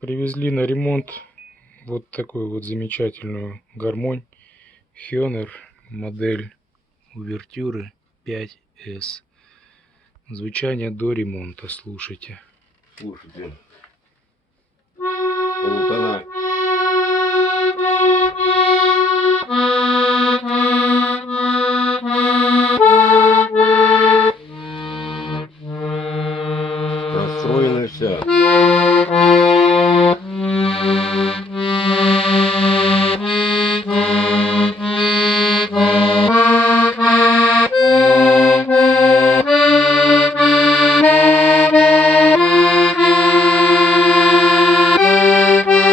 Привезли на ремонт вот такую вот замечательную гармонь Fioner, модель увертюры 5S. Звучание до ремонта, слушайте. Слушайте. Полутона. Расстроена вся.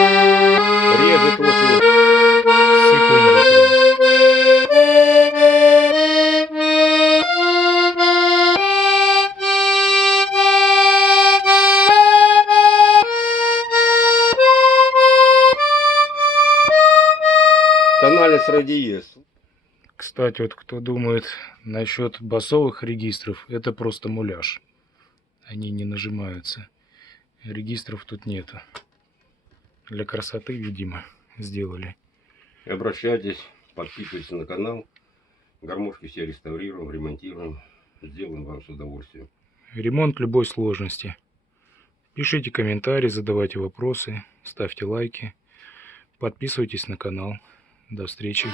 Режет очень. Секунду. Тональность радиес. Кстати, вот кто думает насчет басовых регистров, это просто муляж. Они не нажимаются. Регистров тут нету. Для красоты, видимо, сделали. Обращайтесь, подписывайтесь на канал. Гармошки все реставрируем, ремонтируем. Сделаем вам с удовольствием. Ремонт любой сложности. Пишите комментарии, задавайте вопросы, ставьте лайки, подписывайтесь на канал. До встречи.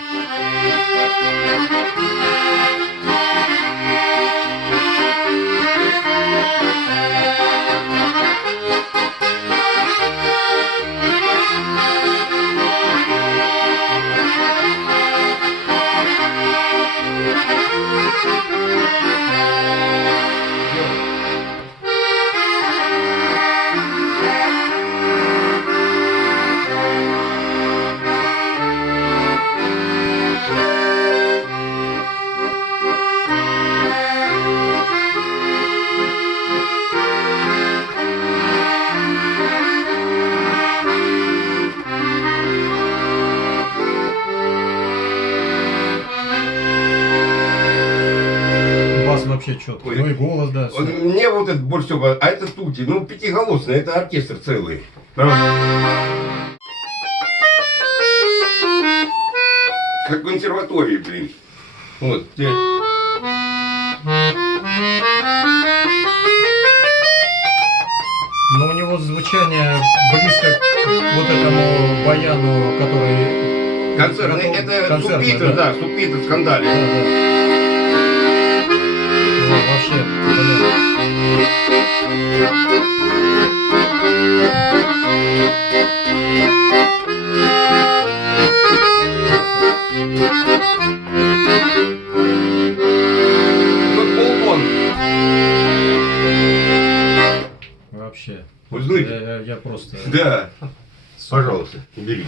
Бас вообще четко. Ну и голос, да. Вот мне вот это больше всего, а это тути, ну пятиголосный, это оркестр целый. Как в консерватории, блин. Вот. Но у него звучание близко к вот этому баяну, который... Концертный, это концертный, субтитр, да, субтитр в скандале. Да, да. Ну, вообще, Вот полтон. вообще. Вот знаете? Я просто... Да. Пожалуйста, берите.